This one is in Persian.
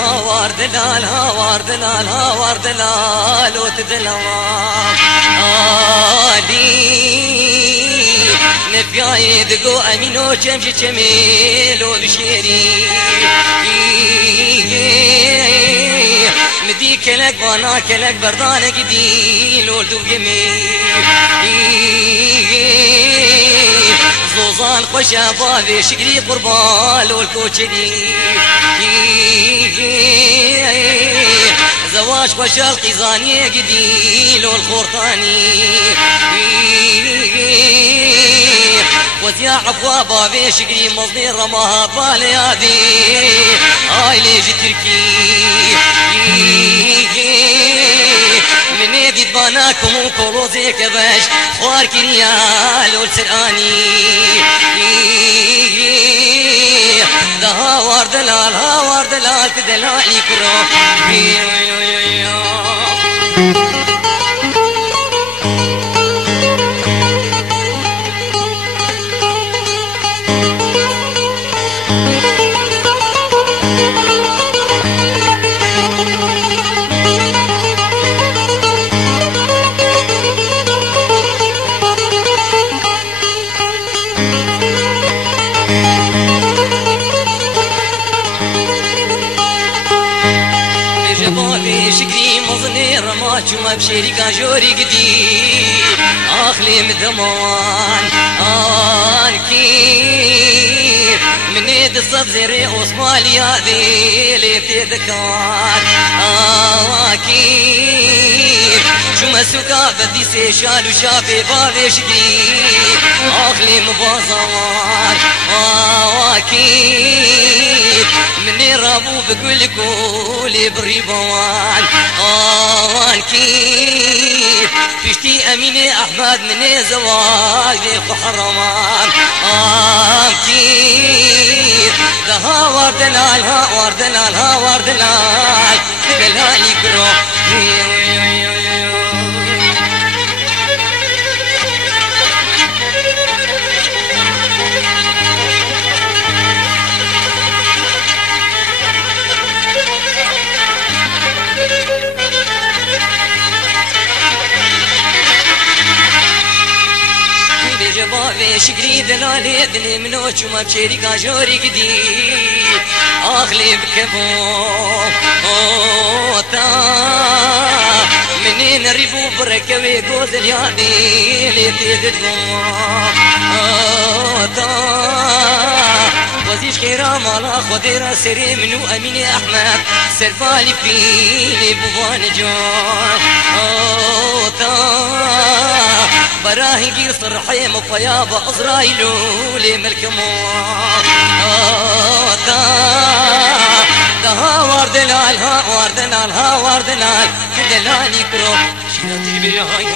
هاوار دلال هاوار دلال هاوار دلال وتدلال نفياي دقو امينو جمجي جميل ودشيري مدي كلك بانا كلك بردانه قديل ولدو جميل زوزان خوشا بابي شقري قربان والكوشري زواج خوشا القيزاني قديل والخورطاني وزيا عفوا بابي شقري مصدي رماها باليادي هاي ليجي تركي من يدي باناكم وكروزي كبش خوار كريال والسراني ده هاوار دلال هاوار دلال تدلالي كرو شكري مظني رماش وما بشريكا جوري قديم اخلي مدمان كيف من يد الصب زري وصمالي هذه اللي بتذكر كيف شو مسوكا بدي سيشال وشافي بابي شكري اخلي مبازوان كيف مني رابو بقول كولي بريبوان كيف فيشتي اميني احمد مني زواج حرمان كيف ده هاوار دلال هاوار دلال هاوار دلال دلالي كرو بابي شقري دلالي دلي منوش وما بشريكا جوري قديم اخلي بكبوتا منين ريبو بركوي قوز اليادي اللي تدقوتا وزيش خيرا مالا خديرا سري منو اميني احمد سرفالي فيني بوان جون براهي جي صرحي مفيابا إسرائيل لملك موتا ده هاوار دلال هاوار دلال هاوار دلال دلالي كرو شنو تبي هاي